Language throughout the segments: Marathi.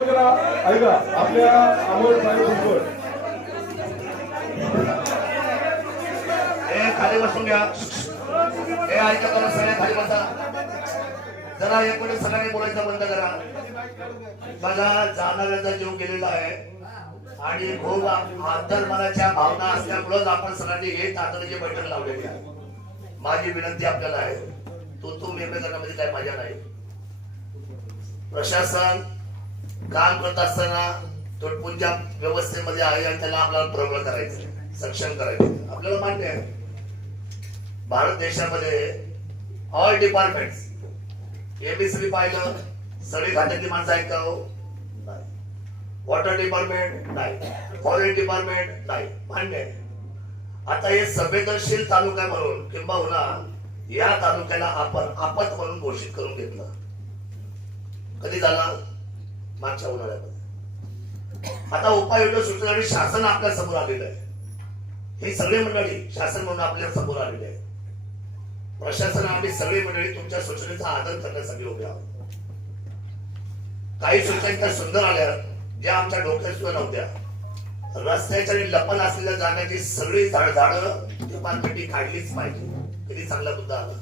करा. ऐका आपल्या अमोल साहेब भुजबळ हे खाली बसून घ्या. हे ऐका करा सगळे खाली बसा. जरा एक मिनिट सगळ्यांनी बोलायचं बंद करा. मला जाणाऱ्याचा जीव गेलेला आहे. आणि खूप अंतर्मनाच्या भावना असल्यामुळेच आपण सगळ्यांनी हे तातडीची बैठक लावलेली आहे. माझी विनंती आपल्याला आहे. तो तो निर्णयमध्ये काय मजा नाही. प्रशासन काम करत असताना तुटपुंच्या व्यवस्थेमध्ये आहे आणि त्याला आपल्याला प्रबळ करायचं सक्षम करायचं आपल्याला मान्य आहे. भारत देशामध्ये ऑल डिपार्टमेंट एबीसी पाहिलं सगळी घाटातली माणसं आहेत का हो? नाही. वॉटर डिपार्टमेंट नाही. फॉरेस्ट डिपार्टमेंट नाही. मान्य आहे. आता हे संवेदनशील तालुका म्हणून किंबहुना या तालुक्याला आपण आपत म्हणून घोषित करून घेतलं. कधी झाला? मागच्या उन्हाळ्यामध्ये. आता उपाययोजना सुचणारी शासन आपल्यासमोर आलेलं आहे. ही सगळी मंडळी शासन म्हणून आपल्यासमोर आलेली आहे प्रशासन आम्ही सगळी मंडळी तुमच्या सूचनेचा आदर करण्यासाठी उभे आहोत. काही सूचना इतक्या सुंदर आल्या ज्या आमच्या डोक्यात सुद्धा नव्हत्या. रस्त्याच्या आणि लपन असलेल्या जागाची सगळी झाड झाडं पानपट्टी काढलीच पाहिजे. किती चांगला मुद्दा आला.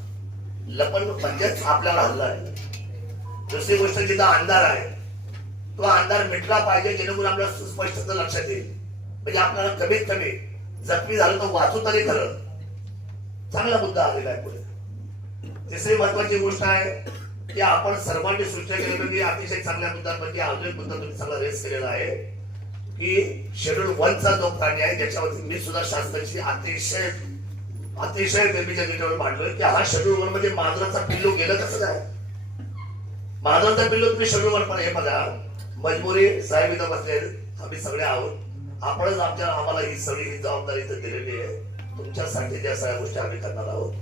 लपन म्हणजेच आपल्याला हल्ला आहे. दुसरी गोष्ट जिथं अंधार आहे तो अंधार मिटला पाहिजे जेणेकरून आपल्याला सुस्पष्टता लक्षात येईल. म्हणजे आपल्याला कमीत कमी जखमी झालं तर वाचू तरी खरं. चांगला मुद्दा आलेला आहे पुढे. तिसरी महत्वाची गोष्ट आहे की आपण सर्वांनी सूचना केली म्हणजे अतिशय चांगल्या मुद्द्यांपैकी अजून एक मुद्दा तुम्ही चांगला रेस केलेला आहे की शेड्यूल वनचा जो प्राणी आहे ज्याच्यावरती मी सुद्धा शास्त्राची अतिशय अतिशय गर्मीच्या नीटावर मांडलोय की हा शेड्यूल वनमध्ये मांजराचा पिल्लू गेलं कसं काय? मांजराचा पिल्लू तुम्ही शेड्यूल वन पण हे बघा. मजबुरी साहेब इथं बसले आम्ही सगळे आहोत. आपणच आमच्या आम्हाला ही सगळी ही जबाबदारी इथं दिलेली आहे. तुमच्यासाठी ज्या सगळ्या गोष्टी आम्ही करणार आहोत.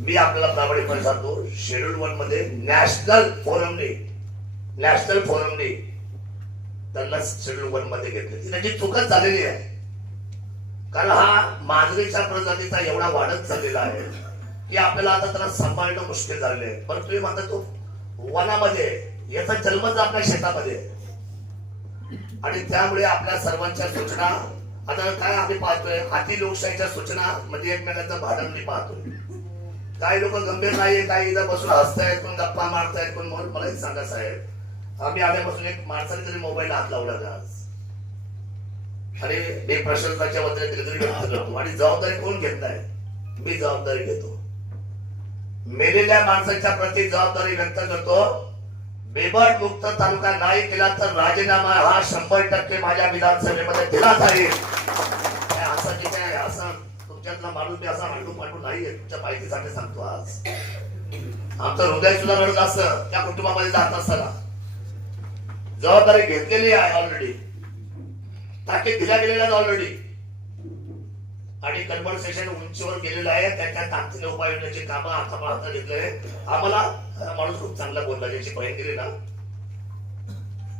मी आपल्याला प्रामाणिकपणे सांगतो शेड्यूल वनमध्ये नॅशनल फोरमने नॅशनल फोरमने त्यांना शेड्यूल वनमध्ये घेतले. त्याची चुकच झालेली आहे. कारण हा मांजरीच्या प्रजातीचा एवढा वाढत चाललेला आहे की आपल्याला आता त्याला सांभाळणं मुश्किल झालेलं आहे. पण तुम्ही तो वनामध्ये याचा जन्मच आपल्या शेतामध्ये आणि त्यामुळे आपल्या सर्वांच्या सूचना आता काय आम्ही पाहतोय हाती लोकशाहीच्या सूचना म्हणजे एकमेकांचं भांडण मी पाहतोय. काही लोक गंभीर नाहीये काही इथं बसून हसतायत कोण गप्पा मारतायत कोण म्हणून मला एक सांगा साहेब. आम्ही आल्यापासून एक माणसाने तरी मोबाईल हात लावला का आणि मी प्रशासनाच्या वतीने तरी व्यक्त करतो. आणि जबाबदारी कोण घेत नाही? मी जबाबदारी घेतो. मेलेल्या माणसाच्या प्रती जबाबदारी व्यक्त करतो. बेबट मुक्त तालुका नाही केला तर राजीनामा हा शंभर टक्के माझ्या विधानसभेमध्ये दिला जाईल. असं जे काय असं तुमच्यातला माणूस मी असा हांडू पांडू नाहीये तुमच्या माहितीसाठी सांगतो आज. आमचं हृदय सुद्धा रडत असत त्या कुटुंबामध्ये जात असताना. जबाबदारी घेतलेली आहे ऑलरेडी ताकीद दिल्या गेलेल्या ऑलरेडी आणि कन्व्हर्सेशन उंचीवर गेलेलं आहे. त्याच्या ताकदीने उपाययोजनेची कामं आता हातात घेतलंय. आम्हाला माणूस खूप चांगला बोलला. ज्याची बहीण गेली ना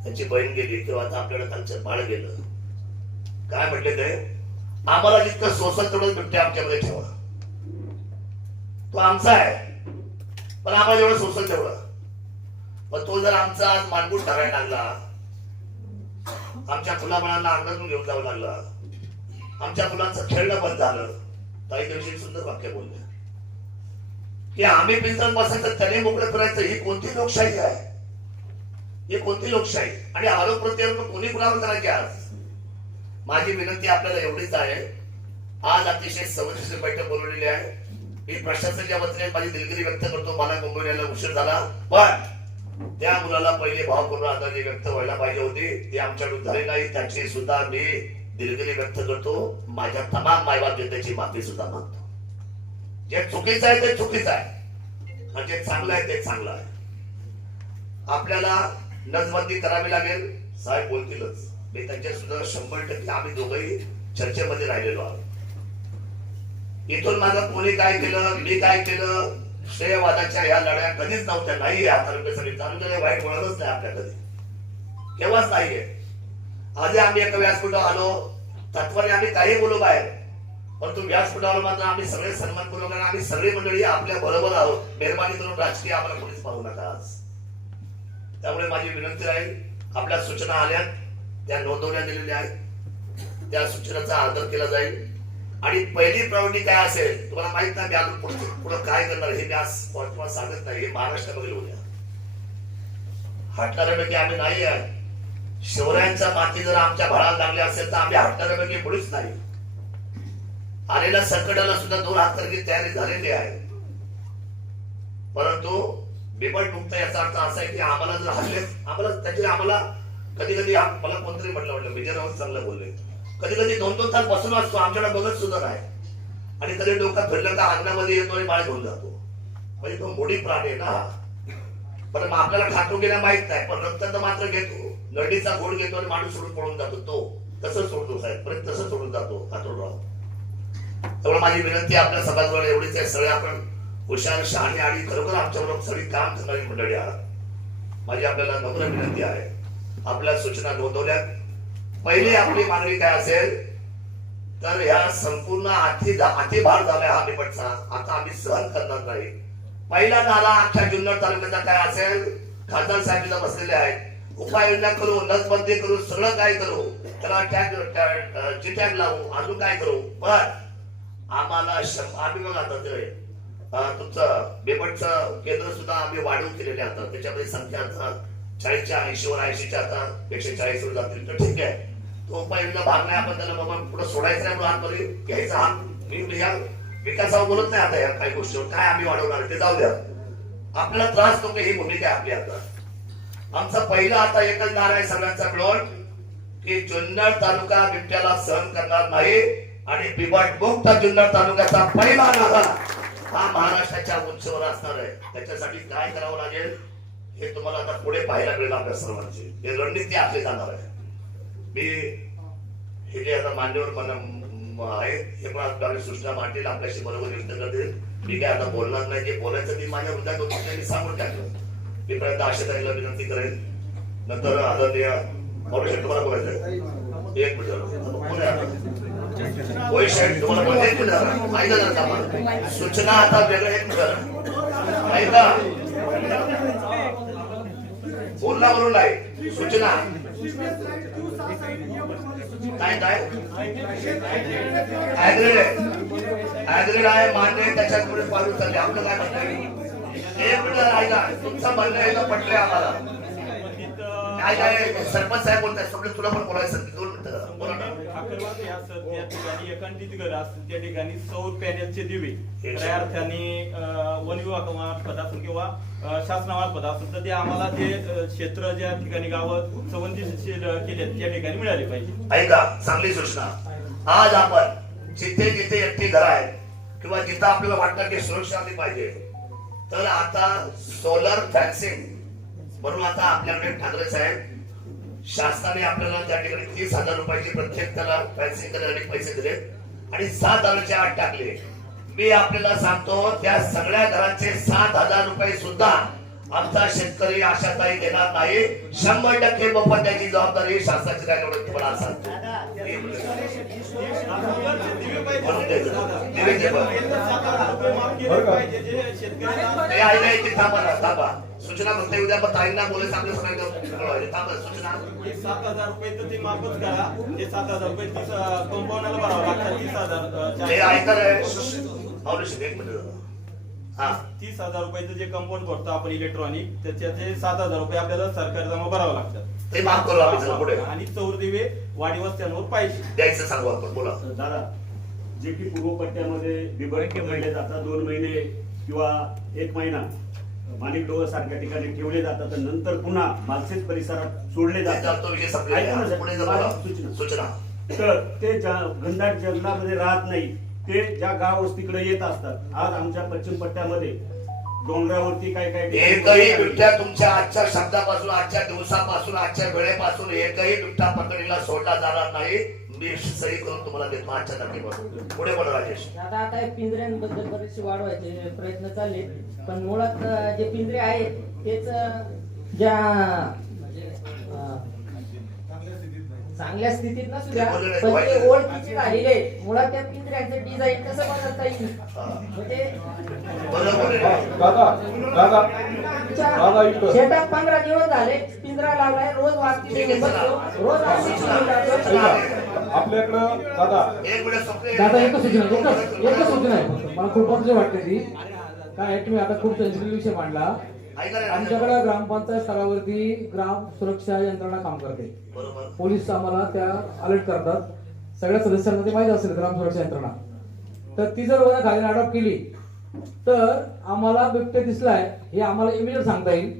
त्यांची बहीण गेली किंवा आता आपल्याला त्यांचं बाळ गेलं. काय म्हटले ते? आम्हाला जितकं सोसल तेवढं बिबटे आमच्यामध्ये ठेवा. तो आमचा आहे. पण आम्हाला जेवढं सोसल तेवढं. पण तो जर आमचा आज मानगूट धरायला लागला आमच्या फुलाबाळांना अंगातून घेऊन जावं लागला आमच्या मुलांचं खेळणं बंद झालं. ताई सुंदर वाक्य बोलले की आम्ही पिंजरण बसायचं त्याने मोकळं करायचं ही कोणती लोकशाही आहे? ही कोणती लोकशाही? आणि आरोप प्रत्यारोप कोणी कुणावर करायचे आज? माझी विनंती आपल्याला एवढीच आहे. आज अतिशय संवेदनशील बैठक बोलवलेली आहे. मी प्रशासनाच्या वतीने माझी दिलगिरी व्यक्त करतो. मला मुंबई यायला उशीर झाला. पण त्या मुलाला पहिले भाव करून आदरणी व्यक्त व्हायला पाहिजे होती. ते आमच्याकडून झाले नाही. त्याची सुद्धा मी दिलगिरी व्यक्त करतो माझ्या तमाम मायबाप जनतेची माफी सुद्धा मागतो. जे चुकीचं आहे ते चुकीचं आहे. आणि जे चांगलं आहे ते चांगलं आहे. आपल्याला नजबंदी करावी लागेल. साहेब बोलतीलच. मी त्यांच्या सुद्धा शंभर टक्के आम्ही दोघंही चर्चेमध्ये राहिलेलो आहोत. इथून माझं कोणी काय केलं मी काय केलं श्रेयवादाच्या या लढ्या कधीच नव्हत्या. नाही या तालुक्यासाठी तालुक्याला वाईट वळणच नाही आपल्या कधी. केव्हाच नाहीये. आधी आम्ही एका व्यासपीठावर आलो. तत्वाने आम्ही काही बोलू बाहेर. परंतु व्यासपीठावर मात्र आम्ही सगळे सन्मानपूर्वक आणि आम्ही सगळी मंडळी आपल्या बरोबर आहोत. मेहरबानी करून राजकीय आम्हाला कोणीच पाहू नका आज. त्यामुळे माझी विनंती राहील आपल्या सूचना आल्या त्या नोंदवल्या गेलेल्या आहेत. त्या सूचनाचा आदर केला जाईल. आणि पहिली प्रवृत्ती काय असेल तुम्हाला माहीत नाही मी अजून पुढे पुढे काय करणार हे मी आज तुम्हाला सांगत नाही. हे महाराष्ट्रामध्ये उद्या हटणाऱ्यापैकी आम्ही नाही आहे. शिवरायांचा माती जर आमच्या भराला लागले असेल तर आम्ही हटणाऱ्यापैकी मुळीच नाही. आलेल्या संकटाला सुद्धा दोन हात करण्याची तयारी झालेली आहे. परंतु बिबट मुक्त याचा अर्थ असा आहे की आम्हाला जर हल्ले आम्हाला त्याचे आम्हाला कधी कधी मला कोणतरी म्हटलं म्हटलं विजयराव चांगलं बोलले. कधी कधी दोन दोन तास बसून असतो आमच्याकडे बघत सुद्धा नाही. आणि कधी डोक्यात फिरलं का अंगणामध्ये येतो आणि बाळ घेऊन जातो. म्हणजे तो मोठी प्राणी आहे ना. पण मग आपल्याला ठाकू गेला माहीत नाही पण रक्त तर मात्र घेतो. लढणीचा घोड घेतो आणि माणूस सोडून पळून जातो. तो तसं सोडतो साहेब. परत तसं सोडून जातो हातोडराव. त्यामुळे माझी विनंती आपल्या सभागृहाला एवढीच आहे. सगळे आपण हुशार शहाणे आणि खरोखर आमच्याबरोबर सगळी काम करणारी मंडळी आहात. माझी आपल्याला नम्र विनंती आहे. आपल्या सूचना नोंदवल्या पहिली आपली मागणी काय असेल तर ह्या संपूर्ण अति अतिभार झालाय हा निपटचा. आता आम्ही सहन करणार नाही. पहिला नाला अख्ख्या जुन्नर तालुक्याचा काय असेल खासदार साहेब बसलेले आहेत. उपाययोजना करू नसबंदी करू सगळं काय करू त्याला टॅग जी टॅग लावू अजून काय करू? पण आम्हाला आम्ही बघा आता ते तुमचं बेबटचं केंद्र सुद्धा आम्ही वाढवून केलेले आता. त्याच्यामध्ये संख्या आता चाळीसच्या ऐंशीवर ऐंशीच्या आता एकशे चाळीसवर जातील. तर ठीक आहे. तो उपाययोजना भाग नाही आपण त्याला बाबा पुढे सोडायचं आहे हात मध्ये घ्यायचा हात. मी या विकासावर बोलत नाही आता या काही गोष्टीवर. काय आम्ही वाढवणार ते जाऊ द्या. आपल्याला त्रास नको ही भूमिका आपली आता. आमचा पहिला आता एकच नारा आहे सगळ्यांचा मिळून की जुन्नर तालुका बिबट्याला सहन करणार नाही आणि बिबट मुक्त जुन्नर तालुक्याचा पहिला नारा हा महाराष्ट्राच्या उंचीवर असणार आहे. त्याच्यासाठी काय करावं लागेल हे तुम्हाला आता पुढे पाहायला मिळेल आपल्या सर्वांची. हे रणनीती आपली जाणार आहे. मी हे जे आता मान्यवर मला आहेत हे पण डॉक्टर सूचना मांडतील आपल्याशी बरोबर युद्ध करतील. मी काय आता बोलणार नाही जे बोलायचं ते माझ्या हृदयात होतं मी सांगून टाकलं. मी प्रयत्न आशाताईला विनंती करेन. नंतर आदरणीय मौर्य तुम्हाला बोलायचं एक मिनिट. होय साहेब तुम्हाला बोलायचं एक मिनिट ऐका जरा सूचना आता वेगळं एक मिनिट. ऐका बोलला म्हणून नाही सूचना. काय काय? ऍग्रेड आहे. ऍग्रेड आहे मान्य आहे त्याच्यात पुढे पाडून चालले आपलं काय म्हणणं एक मिनिट ऐका तुमचं म्हणणं आहे का पटलंय आम्हाला. काय काय सरपंच साहेब बोलताय. सगळे तुला पण बोलायचं संधी दोन मिनिटं बोला ना. ठाकरवाडी असं त्या ठिकाणी एकांतित घर असतं त्या ठिकाणी सौर पॅनेलचे दिवे खऱ्या अर्थाने वन विभागामार्फत असून किंवा शासनामार्फत असून तर ते आम्हाला जे क्षेत्र ज्या ठिकाणी गावं संबंधित केले त्या ठिकाणी मिळाले पाहिजे. ऐका चांगली सूचना. आज आपण जिथे जिथे एकटी घर आहेत किंवा जिथं आपल्याला वाटतं की सुरक्षा आली पाहिजे तर आता सोलर फॅन्सिंग म्हणून आता आपल्याकडे ठाकरे साहेब शासनाने आपल्याला त्या ठिकाणी तीस हजार रुपयाची प्रत्येक त्याला फॅन्सिंग करण्यासाठी पैसे दिले आणि सात हजारचे आठ टाकले. मी आपल्याला सांगतो त्या सगळ्या घरांचे सात हजार रुपये सुद्धा आमचा शेतकरी आशाताई देणार नाही. शंभर टक्के मोफत त्याची जबाबदारी शासनाची काय एवढं तुम्हाला सांगतो सूचना उद्या ताईंना बोलायचं आपल्या सगळ्यांना थांबा सूचना सात हजार रुपये तर ते माफच करा सात हजार रुपये तीस कंपाऊंडला भरावं लागतात तीस हजार हे एक मिनिट तीस रुपयाचं जे कंपाऊंड भरतो आपण इलेक्ट्रॉनिक त्याच्याचे सात हजार रुपये आपल्याला सरकार जमा भरावं लागतात ते माफ करू आणि चौर दिवे वाडी वस्त्यांवर पाहिजे द्यायचं सांगू आपण बोला. दादा जे की पूर्व पट्ट्यामध्ये पकडले जातात दोन महिने किंवा एक महिना माणिकडोह सारख्या ठिकाणी ठेवले जातात नंतर पुन्हा मालसेज परिसरात सोडले जातात. तर ते घनदाट जंगलामध्ये राहत नाही ते ज्या गाव वस्तीकडे येत असतात आज आमच्या पश्चिम पट्ट्यामध्ये डोंगरावरती काय काय एकही बिबट्या तुमच्या आजच्या शब्दापासून आजच्या दिवसापासून आजच्या वेळेपासून एकही बिबट्या पकडीला सोडला जाणार नाही. मी सही करून तुम्हाला देतो आजच्या तारखेपासून पुढे बोला राजेश आता आता हे पिंजऱ्यांबद्दल बरेचसे वाढवायचे प्रयत्न चालले पण मुळात अं, जे पिंजरे आहेत तेच अं, ज्या अं, चांगल्या स्थितीत नसू द्या पण नाही, ते. ओळखीचे आहेत. मुळात त्या पिंजऱ्यांचं डिझाईन कसं बदलता येईल हा. म्हणजे दादा दादा इकडं. आमच्या शेतात पंधरा दिवस झाले पिंजरा लावलाय रोज चला. रोज आपल्याकडं दादा. एक मिनिट स्वप्न दादा एकच सूचना एकच एकच सूचना आहे मला खूप महत्वाची वाटते ती. काय तुम्ही आता खूप सेन्सिटिव्ह विषय मांडला. आमच्याकडे ग्रामपंचायत स्तरावरती ग्राम सुरक्षा यंत्रणा काम करते. बरोबर. पोलीस आम्हाला त्या अलर्ट करतात. सगळ्या सदस्यांमध्ये माहिती असेल ग्राम सुरक्षा यंत्रणा. तर ती जर वया खाली अडॉप्ट केली तर आम्हाला बिबटे दिसलाय हे आम्हाला इमिजिएट सांगता येईल.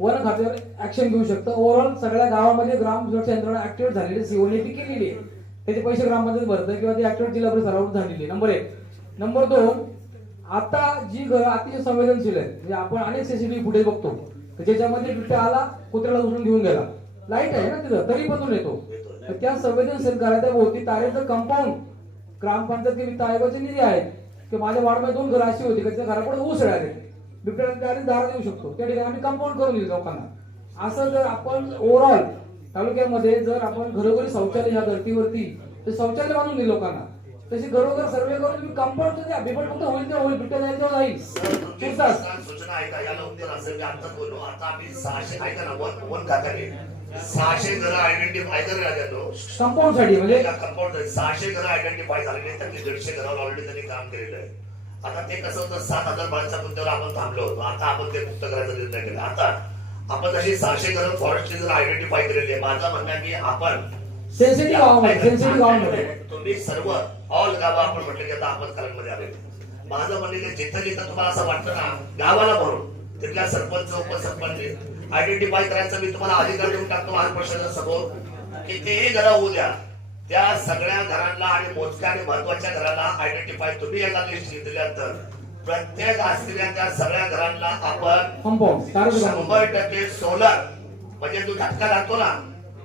वन खात्यावर ऍक्शन घेऊ शकतं. ओव्हरऑल सगळ्या गावामध्ये ग्राम सुरक्षा यंत्रणा ऍक्टिव्ह झालेली सीओनीपी केलेली आहे. त्याचे पैसे ग्रामपंचायत भरतं किंवा ते ऍक्टिव्हेट जिल्हा परिषद स्तरावर झालेली नंबर एक. नंबर दोन आता जी घर अतिशय संवेदनशील आहेत. म्हणजे आपण अनेक सीसीटीव्ही फुटेज बघतो. तर ज्याच्यामध्ये बिबट्या आला कुत्र्याला उचलून घेऊन गेला. लाइट आहे ना तिथं तरी पण येतो त्या संवेदनशील घराच्या भोवती तारेचं कंपाऊंड ग्रामपंचायत वित्त आयोगाचे निधी आहेत. की माझ्या वार्डमध्ये दोन घरं अशी होती की त्या घरापुढे ऊस राहिले. बिबट्याला त्याने दार देऊ शकतो. त्या ठिकाणी आम्ही कंपाऊंड करून दिले लोकांना. असं जर आपण ओव्हरऑल तालुक्यामध्ये जर आपण घरोघरी शौचालय ह्या धर्तीवरती तर शौचालय बांधून दिले लोकांना. तशी घरोघर सर्वे करून तुम्ही कंपाऊंड द्या बिबट फक्त होईल तेव्हा होईल. बिबट्या जाईल जाईल. सूचना ऐका याला उत्तर असेल मी आताच बोललो. आता आम्ही सहाशे ऐका ना वन वन खात्याने. सहाशे घरं आयडेंटिफाय गेलो कंपाऊंडसाठी म्हणजे? कंपाऊंड सहाशे घरं आयडेंटिफाय झालेली त्यातली दीडशे घरावर ऑलरेडी त्यांनी काम केलेलं आहे. आता ते कसं होतं? सात हजार बाळाच्या मुद्द्यावर आपण थांबलो होतो. आता आपण ते मुक्त करायचा निर्णय केला. आता आपण तशी सहाशे घरं फॉरेस्टची जर आयडेंटिफाय केलेली आहे माझं म्हणणं की आपण तुम्ही सर्व ऑल गावं आपण म्हटलं की आता आपत्कालीनमध्ये आले माझं म्हणणं की जिथं जिथं तुम्हाला असं वाटतं ना गावाला म्हणून तिथल्या सरपंच उपसरपंच आयडेंटिफाय करायचा मी तुम्हाला अधिकार देऊन टाकतो प्रश्नाच्या समोर. कितीही घरं होऊ द्या त्या सगळ्या घरांना आणि मोजक्या आणि महत्त्वाच्या घरांना आयडेंटिफाय तुम्ही एकदा लिस्ट दिल्यानंतर प्रत्येक असलेल्या त्या सगळ्या घरांना आपण शंभर टक्के सोलर म्हणजे जो झटका लागतो ना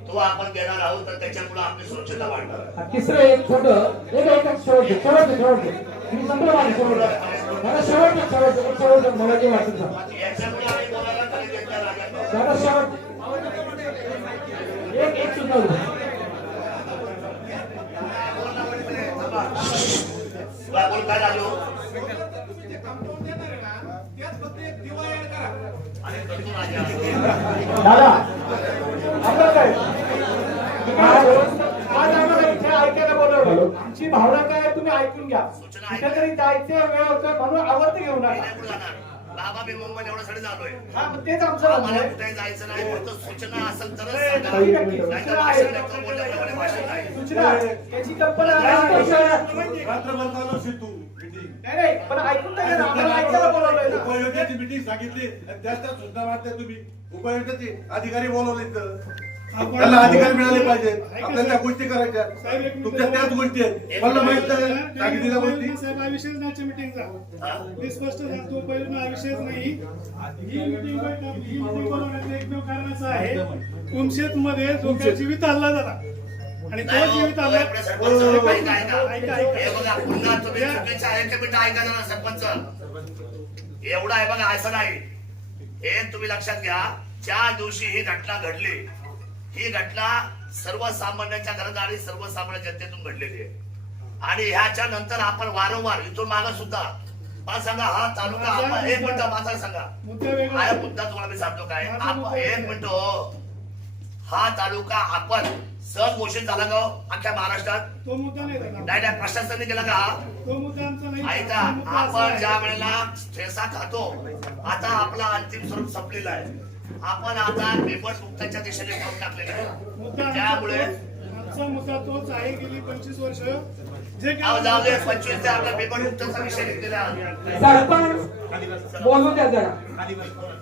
तो आपण देणार आहोत तर त्याच्यामुळे आपली सुरक्षितता वाढणार. तिसरं एक छोटं. एक एक शेवटचं शेवटचं मला शेवटचं शेवटचं मला जे वाटत दादा शेवट एक एक सुद्धा तुला दादा आपलं काय? आज आम्हाला इथे ऐकायला आमची भावना काय तुम्ही ऐकून घ्या. कुठे तरी जायचं वेळ होतोय म्हणून आवडते घेऊ नका. बाबा मी मुंबईला एवढ्यासाठी झालोय हा मग तेच आमचं. कुठे जायचं नाही फक्त सूचना असेल तरच नाही, तर. याची कल्पना पण ऐकून उपयोगाची मिटिंग सांगितली आणि त्याच त्या सूचना मारल्या तुम्ही उपयोगाचे अधिकारी बोलवले तर त्यांना अधिकार मिळाले पाहिजे आपल्याला त्या गोष्टी करायच्या तुमच्या त्याच गोष्टी आहेत. मला माहीत नाही. सांगितलेल्या गोष्टी साहेब हा विषयच नाही मिटिंगचा मी स्पष्ट सांगतो पहिलं हा विषयच नाही. ही मिटिंग ही मिटिंग बोलवण्याचं एकमेव कारण असं आहे उमशेत मध्ये जो काही जीवित हल्ला झाला. आणि तो नाही हो, जीवित सरपंच आहे का बेटा ऐका जरा सरपंच. एवढं आहे बघा असं नाही. हे तुम्ही लक्षात घ्या. ज्या दिवशी ही घटना घडली ही घटना सर्वसामान्यांच्या घरात आणि सर्वसामान्य जनतेतून घडलेली आहे. आणि ह्याच्या नंतर आपण वारंवार इथून माग सुद्धा मला सांगा हा तालुका आपण एक मिनिट माझा सांगा. हा मुद्दा तुम्हाला मी सांगतो काय. एक मिनिट हो. हा तालुका आपण सहज घोषित झाला का हो? अख्ख्या महाराष्ट्रात? नाही नाही प्रशासनाने केला का ऐका आपण. ज्या वेळेला ठेसा खातो आता आपला अंतिम स्वरूप संपलेला आहे. आपण आता बिबट मुक्ताच्या दिशेने पाऊल टाकलेलं आहे. त्यामुळे आमचा- आमचा मुद्दा तोच आहे गेली पंचवीस वर्ष. जे अहो, जाऊ दे काही पंचवीस ते आपला मुक्ताचा विषय घेतलेला आहे. सरपंच बोलून द्या जरा.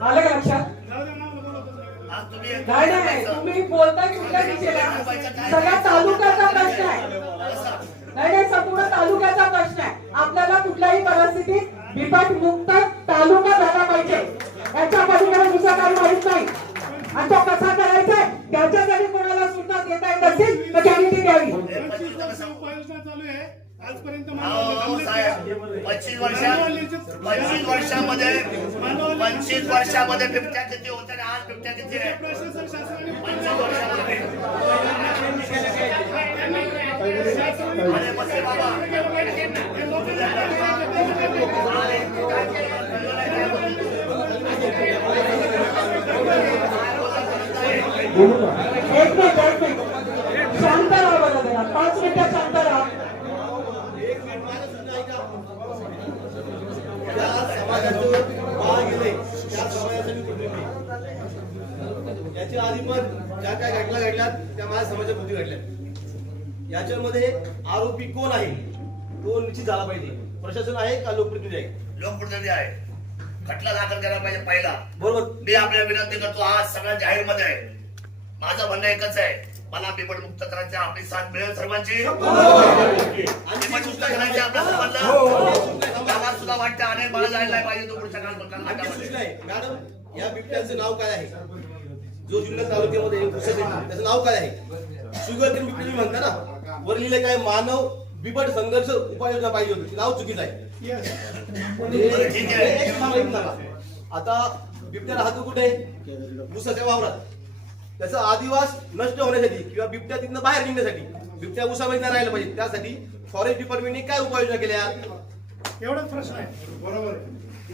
आलं का लक्षात? जाऊ दे ना, बोलवतो नाही. आज तुम्ही नाही नाही तुम्ही बोलताय कुठल्या दिशेला? सगळ्या तालुक्याचा प्रश्न आहे. नाही नाही संपूर्ण तालुक्याचा प्रश्न आहे. आपल्याला कुठल्याही परिस्थितीत बिबट मुक्त तालुका झाला पाहिजे. याच्या पलीकडे दुसरं काही माहीत नाही. आणि तो कसा करायचा आहे त्याच्या जरी कोणाला सुद्धा देता येत असेल तर त्यांनी ती द्यावी. पंचवीस वर्षात पंचवीस वर्षामध्ये पंचवीस वर्षामध्ये बिबट्या किती होत्या आणि आज बिबट्या किती आहे पंचवीस वर्षामध्ये अरे बसे बाबा एक याची आधी मग ज्या काय घटना घडल्यात त्या माझ्या समाजात कृती घडल्यात याच्यामध्ये आरोपी कोण आहे? तो निश्चित झाला पाहिजे. प्रशासन आहे का लोकप्रतिनिधी आहे? लोकप्रतिनिधी आहे. खटला दाखल करायला पाहिजे पहिला. बरोबर. मी आपल्या विनंती करतो आज सगळ्या जाहीरमध्ये आहे माझं म्हणणं एकच आहे मला बिबट मुक्त करायचं. आपली साथ मिळेल सर्वांची. बिबट मुक्त करायचे आपल्या सर्वांना. मला सुद्धा वाटतं अनेक मला जायला पाहिजे तो पुढच्या काळात मॅडम या बिबट्याचं नाव काय आहे? जो जुन्नर तालुक्यामध्ये त्याचं नाव काय आहे? शुगर केन बिबटे तुम्ही म्हणता ना? वर लिहिलं काय? मानव बिबट संघर्ष उपाययोजना पाहिजे होती. नाव चुकीचं आहे. आता बिबट्या राहतो कुठे ऊसाच्या वावरात. त्याचा आदिवास नष्ट होण्यासाठी किंवा बिबट्या तिथनं बाहेर निघण्यासाठी बिबट्या ऊसामध्ये नाही राहिला पाहिजे. त्यासाठी फॉरेस्ट डिपार्टमेंटने काय उपाययोजना केल्या? एवढाच प्रश्न आहे. बरोबर.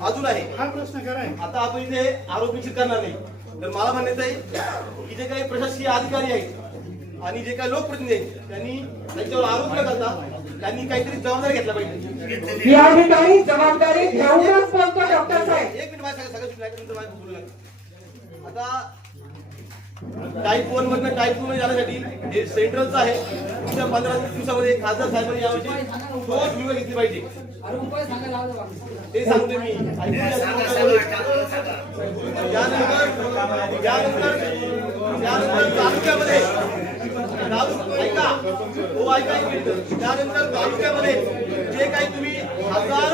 अजून आहे. हा प्रश्न खरा आहे. आता आपण इथे आरोप निश्चित करणार नाही. तर मला म्हणायचं आहे की जे काही प्रशासकीय अधिकारी आहेत आणि जे काही लोकप्रतिनिधी आहेत त्यांनी त्यांच्यावर आरोप न करता त्यांनी काहीतरी जबाबदारी घेतला पाहिजे. या ठिकाणी जबाबदारी घेऊनच बोलतो डॉक्टर साहेब. एक मिनिट माझ्या सगळं सगळं नंतर माझ्या बोलू लागेल. आता टाईप वन मधनं टाईप टू मध्ये जाण्यासाठी हे सेंट्रलचं आहे. पुढच्या पंधरा दिवसामध्ये खासदार साहेबांनी यावर्षी ठोस भूमिका घेतली पाहिजे. ते सांगतोय मी. त्यानंतर त्यानंतर त्यानंतर तालुक्यामध्ये ऐका हो ऐका एक मिनिट. त्यानंतर तालुक्यामध्ये जे काही तुम्ही हजार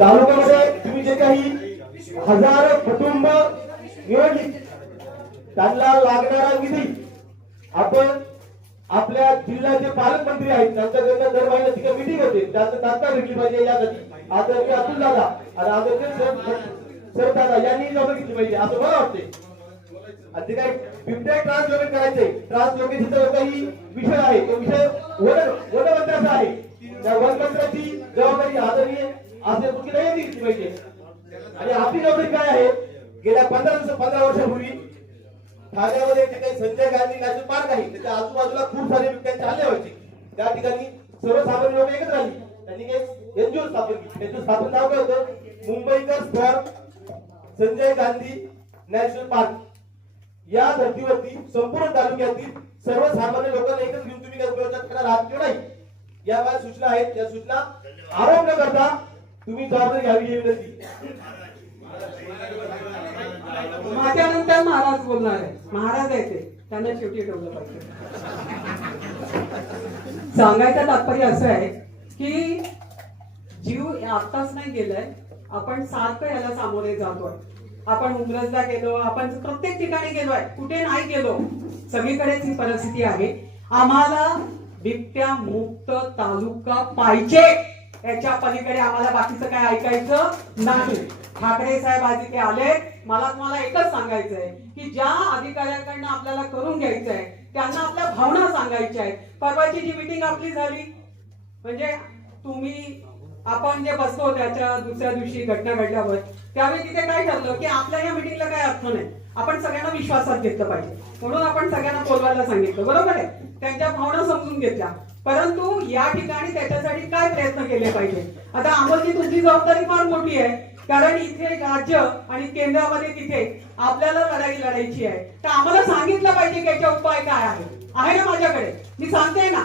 तालुक्यामध्ये तुम्ही जे काही हजारो कुटुंब नियोजित. त्यांना लागणारा निधी आपण आपल्या जिल्ह्याचे पालकमंत्री आहेत. त्यांच्याकडनं दर महिन्याची काही मिटिंग होते. त्याचं तात्काळ घेतली पाहिजे यासाठी. आदरणीय अतुल दादा आणि आदरणीय सर दादा यांनी जबाबदारी घेतली पाहिजे. असं मला वाटते आणि ते काय बिबट्या ट्रान्सलोकेट करायचे ट्रान्सलोकेशनचा जो काही विषय आहे. तो विषय वन वनमंत्र्याचा आहे. त्या वनमंत्र्याची जबाबदारी आदरणीय असे कुठली नाही घेतली पाहिजे. आणि आपली नोकरी काय आहे? गेल्या पंधरा पंधरा वर्षापूर्वी ठाण्यामध्ये जे काही संजय गांधी नॅशनल पार्क आहे. त्याच्या आजूबाजूला खूप सारे बिबट्यांचे हल्ले व्हायचे त्या ठिकाणी सर्वसामान्य लोक एकत्र आली. त्यांनी काही एनजीओ स्थापन केली. एनजीओ स्थापन नाव काय होतं? मुंबईकर स्थळ संजय गांधी नॅशनल पार्क. या धर्तीवरती संपूर्ण तालुक्यातील सर्वसामान्य लोकांना एकत्र घेऊन तुम्ही काय उपयोगात करणार आहात किंवा नाही? या काय सूचना आहेत. या सूचना आरोप न करता तुम्ही जबाबदारी घ्यावी ही विनंती. माझ्यानंतर महाराज बोलणार आहे महाराज आहे ते. त्यांना शेवटी ठेवलं पाहिजे. सांगायचं तात्पर्य असं आहे की जीव आत्ताच नाही गेलाय. आपण सारखं याला सामोरे जातोय. आपण उमरजला गेलो आपण प्रत्येक ठिकाणी गेलोय. कुठे नाही गेलो. सगळीकडेच ही परिस्थिती आहे. आम्हाला बिबट्या मुक्त तालुका पाहिजे. याच्या पलीकडे आम्हाला बाकीचं काय ऐकायचं नाही. ठाकरे साहेब आज इथे आले. मला तुम्हाला एकच सांगायचंय की ज्या अधिकाऱ्याकडनं आपल्याला करून घ्यायचं आहे त्यांना आपल्या भावना सांगायच्या आहेत परवाची जी मिटिंग आपली झाली म्हणजे तुम्ही आपण जे बसतो त्याच्या दुसऱ्या दिवशी घटना घडल्यावर त्यावेळी तिथे काय ठरलं की आपल्या या मिटिंगला काय अर्थ नाही. आपण सगळ्यांना विश्वासात घेतलं पाहिजे. म्हणून आपण सगळ्यांना बोलवायला सांगितलं. बरोबर आहे? त्यांच्या भावना समजून घेतल्या. परंतु या ठिकाणी त्याच्यासाठी काय प्रयत्न केले पाहिजे? आता अमोलची तुमची जबाबदारी फार मोठी आहे. कारण इथे राज्य आणि केंद्रामध्ये तिथे आपल्याला लढाई लढायची आहे. तर आम्हाला सांगितलं पाहिजे की याचा उपाय काय आहे आहे ना माझ्याकडे? मी सांगते ना.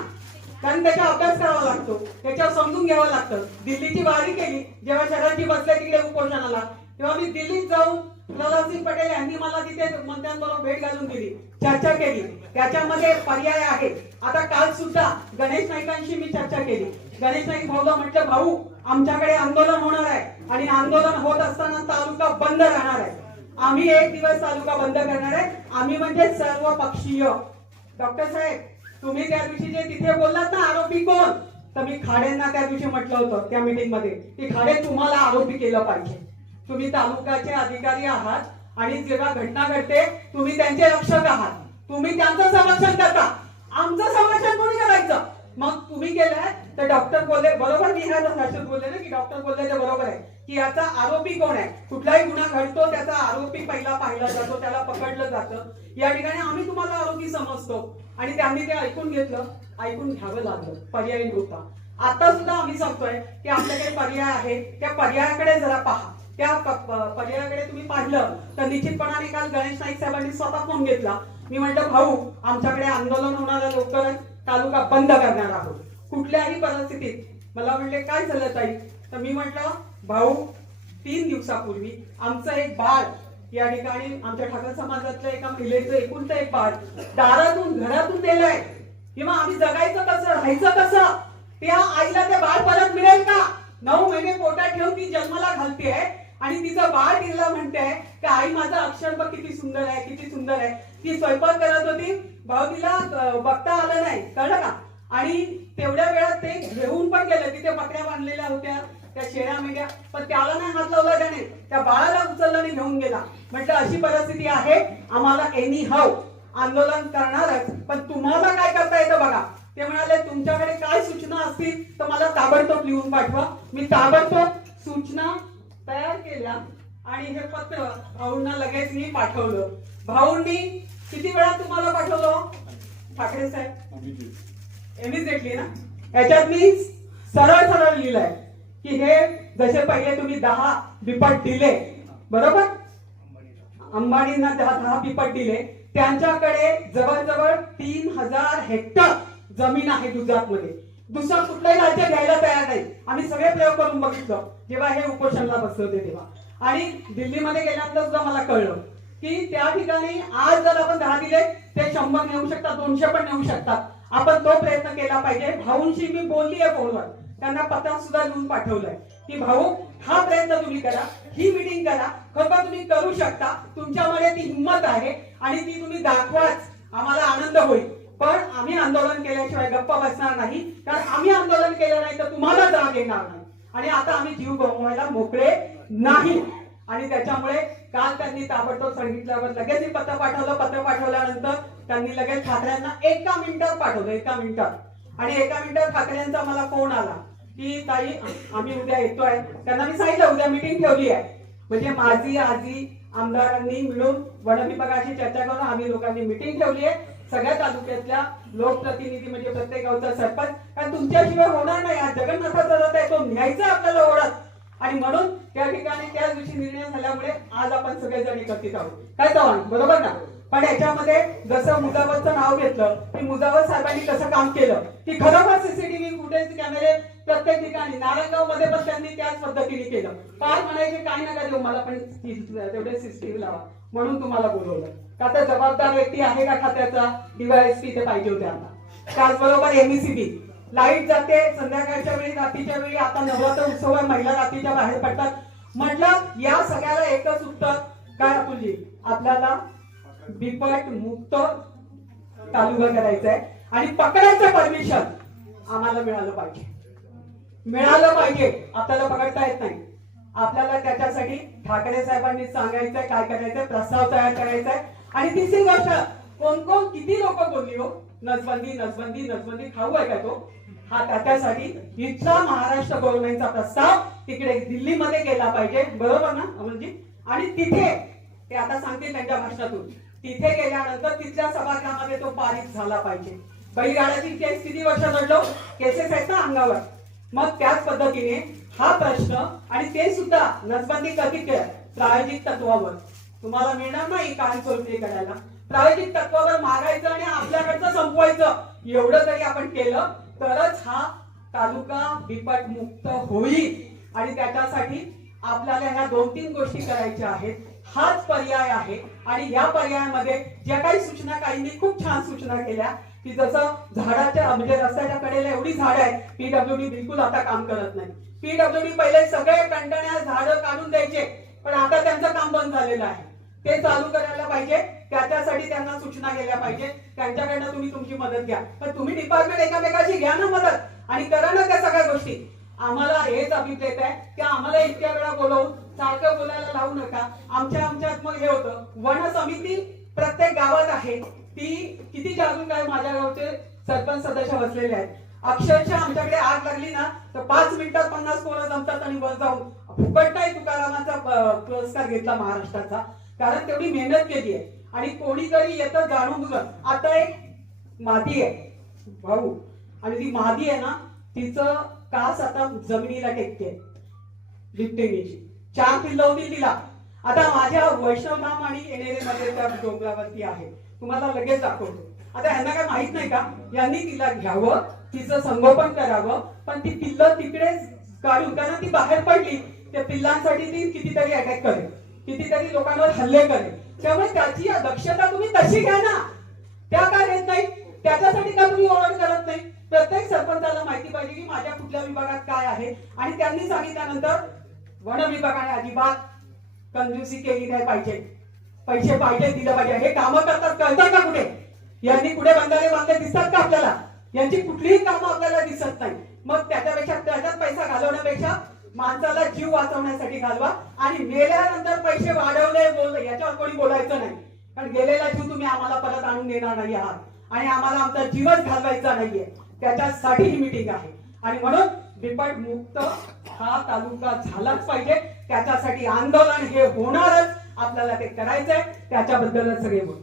कारण त्याचा अभ्यास करावा लागतो. त्याच्यावर समजून घ्यावं लागतं. दिल्लीची वारी केली. जेव्हा शरदजी बसले तिकडे उपोषणाला. तेव्हा मी दिल्लीत जाऊन प्रल्हादसिंग पटेल यांनी मला तिथे मंत्र्यांबरोबर भेट घालून दिली चर्चा केली. त्याच्यामध्ये पर्याय आहे. आता काल सुद्धा गणेश नाईकांशी मी चर्चा केली. गणेश नाईक भाऊला म्हटलं भाऊ आमच्याकडे आंदोलन होणार आहे आणि आंदोलन होत असताना तालुका बंद राहणार आहे. आम्ही एक दिवस तालुका बंद करणार आहे. आम्ही म्हणजे सर्व पक्षीय डॉक्टर साहेब तुम्ही त्या दिवशी जे तिथे बोललात ना आरोपी कोण? तर मी खाडेंना त्या दिवशी म्हटलं होतं त्या मीटिंगमध्ये की खाडे तुम्हाला आरोपी केलं पाहिजे. तुम्ही तालुक्याचे अधिकारी आहात आणि जेव्हा घटना घडते तुम्ही त्यांचे रक्षक आहात. तुम्ही त्यांचं संरक्षण करता. आमचं संरक्षण कोणी करायचं? मग तुम्ही केलंय तर डॉक्टर बोलले बरोबर मी ह्या भाषेत बोलले ना की डॉक्टर बोलले ते बरोबर आहे. की याचा आरोपी कोण आहे? कुठलाही गुन्हा घडतो त्याचा आरोपी पहिला पाहिला जातो त्याला पकडलं जातं. या ठिकाणी आम्ही तुम्हाला आरोपी समजतो. आणि त्यांनी ते ऐकून घेतलं ऐकून घ्यावं लागलं. पर्याय नव्हता. आता सुद्धा आम्ही सांगतोय की आपल्याकडे पर्याय आहे. त्या पर्यायाकडे जरा पहा. त्या पर्यायाकडे तुम्ही पाहिलं तर निश्चितपणाने काल गणेश नाईक साहेबांनी स्वतः फोन घेतला. मी म्हटलं भाऊ आमच्याकडे आंदोलन होणारा लवकर तालुका बंद करणार आहोत. कुठल्याही परिस्थितीत मला म्हणले काय झालं ताई? तर मी म्हटलं भाऊ तीन दिवसापूर्वी आमचं एक बाळ या ठिकाणी आमच्या ठाकरे समाजातल्या एका महिलेचं एकूणचं एक बाळ दारातून घरातून नेलंय किंवा आम्ही जगायचं कसं राहायचं कसं? त्या आईला ते बाळ परत मिळेल का? नऊ महिने पोटात ठेवून ती जन्माला घालते आणि तिचं बाळ तिला म्हणते की आई माझं अक्षर बघ किती सुंदर आहे किती सुंदर आहे. ती स्वयंपाक करत होती. भाऊ तिला बघता आलं नाही. कळलं का? आणि तेवढ्या वेळात ते घेऊन पण गेलं. तिथे पत्र्या बांधलेल्या होत्या त्या शेळ्या मेघ्या पण त्याला नाही हात लावला त्याने. त्या बाळाला उचलला आणि घेऊन गेला. म्हटलं अशी परिस्थिती आहे. आम्हाला एनी हाव आंदोलन करणारच. पण तुम्हाला काय करता येतं बघा. ते म्हणाले तुमच्याकडे काय सूचना असतील तर मला ताबडतोब लिहून पाठवा. मी ताबडतोब सूचना तयार केल्या आणि हे पत्र भाऊंना लगेच मी पाठवलं. भाऊंनी किती वेळा तुम्हाला पाठवलं? ठाकरे साहेब. इमिजिएटली ना? याच्यात मी सरळ सरळ लिहिलंय की हे जसे पहिले तुम्ही दहा बिपट दिले बरोबर? अंबानींना दहा दहा बिपट दिले. त्यांच्याकडे जवळजवळ तीन हजार हेक्टर जमीन आहे गुजरातमध्ये. दुसरं कुठलंही राज्य घ्यायला तयार नाही. आम्ही सगळे प्रयोग करून बघितलं. जेव्हा हे उपोषणला बसले होते तेव्हा. आणि दिल्लीमध्ये गेल्यानंतर सुद्धा मला कळलं की त्या ठिकाणी आज जर आपण दहा दिले ते शंभर नेऊ शकतात दोनशे पण नेऊ शकतात. आपण तो प्रयत्न केला पाहिजे. भाऊंशी मी बोलली आहे फोनवर. त्यांना पत्र सुद्धा लिहून पाठवलंय की भाऊ हा प्रयत्न तुम्ही करा ही मिटिंग करा. खरं तुम्ही करू शकता. तुमच्यामध्ये ती हिंमत आहे आणि ती तुम्ही दाखवाच. आम्हाला आनंद होईल. पण आम्ही आंदोलन केल्याशिवाय गप्पा बसणार नाही. कारण आम्ही आंदोलन केलं नाही तर तुम्हाला जाग येणार नाही. आणि आता आम्ही जीव गमवायला मोकळे नाही. आणि त्याच्यामुळे काल त्यांनी ताबडतोब सांगितल्यावर लगेच मी पत्र पाठवलं. पत्र पाठवल्यानंतर त्यांनी लगेच ठाकरेंना एका मिनिटात पाठवलं. एका मिनिटात. आणि एका मिनिटात ठाकरेंचा मला फोन आला की ताई आम्ही उद्या येतोय. त्यांना मी सांगितलं उद्या मिटिंग ठेवली आहे. म्हणजे माझी आजी आमदारांनी मिळून वन विभागाशी चर्चा करून आम्ही लोकांनी मिटिंग ठेवली आहे. सगळ्या तालुक्यातल्या लोकप्रतिनिधी म्हणजे प्रत्येक गावचा सरपंच कारण तुमच्याशिवाय होणार नाही. हा जगन्नाथाचा रथ आहे तो न्यायचा आपल्याला ओढत. आणि म्हणून त्या ठिकाणी त्याच दिवशी निर्णय झाल्यामुळे आज आपण सगळेजण एकत्रित आहोत. काय चव्हाण? बरोबर ना? पण याच्यामध्ये जसं मुजावरचं नाव घेतलं की मुजावर साहेबांनी कसं काम केलं की खरोखर सीसीटीव्ही फुटेज कॅमेरे प्रत्येक ठिकाणी नारायणगावमध्ये पण त्यांनी त्याच पद्धतीने केलं. काय म्हणायचे काय नका देऊ मला पण तेवढे सीसीटीव्ही लावा. म्हणून तुम्हाला बोलवलं. का जबाबदार व्यक्ती आहे का खात्याचा? डीवायएसपी ते पाहिजे होते आता. त्याचबरोबर एमईसीबी लाइट जाते संध्याकाळच्या वेळी रात्रीच्या वेळी आता नवरात्र उत्सव आहे महिला रात्रीच्या बाहेर पडतात. म्हटलं या सगळ्याला एकच उत्तर काय अतुलजी आपल्याला बिपट मुक्त तालुका करायचा आहे आणि पकडायचं परमिशन आम्हाला मिळालं पाहिजे. मिळालं पाहिजे. आपल्याला पकडता येत नाही. आपल्याला त्याच्यासाठी ठाकरे साहेबांनी सांगायचंय काय करायचंय प्रस्ताव तयार करायचा आहे आणि तिसरी गोष्ट कोण कोण किती लोक बोलली हो? नसबंदी नसबंदी नसबंदी खाऊ आहे का तो? हा त्याच्यासाठी इथला महाराष्ट्र गव्हर्नमेंटचा प्रस्ताव तिकडे दिल्लीमध्ये गेला पाहिजे. बरोबर ना अमोलजी? आणि तिथे ते आता सांगतील त्यांच्या भाषणातून तिथे गेल्यानंतर तिथल्या सभागृहामध्ये तो पारित झाला पाहिजे. बैलगाड्याची केस किती वर्ष लढलो केसेस आहेत ना अंगावर. मग त्याच पद्धतीने हा प्रश्न आणि ते सुद्धा नसबंदी कधी केलं? तत्वावर. तुम्हाला मिळणार नाही काही चोरी करायला. प्रायोगिक तत्वावर मागायचं आणि आपल्याकडचं संपवायचं. एवढं जरी आपण केलं तरच हा तालुका बिपट मुक्त होईल. आणि त्याच्यासाठी आपल्याला ह्या दोन तीन गोष्टी करायच्या आहेत. हाच पर्याय आहे. आणि या पर्यायामध्ये ज्या काही सूचना काहींनी खूप छान सूचना केल्या की जसं झाडाच्या म्हणजे रस्त्याच्या कडेला एवढी झाड आहेत पीडब्ल्यूडी बिलकुल आता काम करत नाही. पीडब्ल्यूडी पहिले सगळे कंटण्या झाडं काढून द्यायचे पण आता त्यांचं काम बंद झालेलं आहे. ते चालू करायला पाहिजे त्याच्यासाठी त्यांना सूचना केल्या पाहिजे. त्यांच्याकडनं तुम्ही तुमची मदत घ्या. पण तुम्ही डिपार्टमेंट एकामेकाची घ्या ना मदत. आणि करा ना त्या सगळ्या गोष्टी. आम्हाला हेच अभिप्रेत आहे की आम्हाला इतक्या वेळा बोलवून सारखं बोलायला लावू नका. आमच्या आमच्यात मग हे होतं. वन समिती प्रत्येक गावात आहे. ती किती जागरूक आहे माझ्या गावचे सरपंच सदस्य बसलेले आहेत. अक्षरशः आमच्याकडे आग लागली ना तर पाच मिनिटात पन्नास पोरं जमतात आणि वर जाऊन फुकट नाही तुकारामाचा पुरस्कार घेतला महाराष्ट्राचा. कारण तेवढी मेहनत केली आहे. आणि कोणीतरी येतं जाणून बुजून आता एक मादी आहे भाऊ. आणि ती मादी आहे ना तिचं कास आता जमिनीला टेकते. बिबटेनीची चार पिल्लं होती तिला. आता माझ्या वैष्णवधाम आणि मध्ये त्या डोंगरावरती आहे. तुम्हाला लगेच दाखवतो. आता ह्यांना काय माहीत नाही का? यांनी तिला घ्यावं तिचं संगोपन करावं पण ती पिल्ल तिकडेच काढून कारण ती बाहेर पडली त्या पिल्लांसाठी ती कितीतरी अटॅक करेल. कितीतरी लोकांवर हल्ले करेल त्यामुळे त्याची दक्षता तुम्ही तशी घ्या ना. त्या का घेत नाही? त्याच्यासाठी का तुम्ही ओळख करत नाही? प्रत्येक सरपंचाला माहिती पाहिजे की माझ्या कुठल्या विभागात काय आहे. आणि त्यांनी सांगितल्यानंतर वन विभागाने अजिबात कंजूसी केली नाही पाहिजे. पैसे पाहिजे दिलं पाहिजे. हे कामं करतात कळतात का कुठे? यांनी कुठे बंधारे बांधले दिसतात का आपल्याला? यांची कुठलीही कामं आपल्याला दिसत नाही. मग त्याच्यापेक्षा त्याच्यात पैसा घालवण्यापेक्षा माणसाला जीव वाचवण्यासाठी घालवा आणि मेल्यानंतर पैसे वाढवले बोलले याच्यावर कोणी बोलायचं नाही. कारण गेलेला जीव तुम्ही आम्हाला परत आणून देणार नाही आहात. आणि आम्हाला आमचा जीवच घालवायचा नाहीये. त्याच्यासाठी ही मिटिंग आहे. आणि म्हणून बिबट मुक्त हा तालुका झालाच पाहिजे. त्याच्यासाठी आंदोलन हे होणारच. आपल्याला ते करायचंय. त्याच्याबद्दलच सगळे बोल.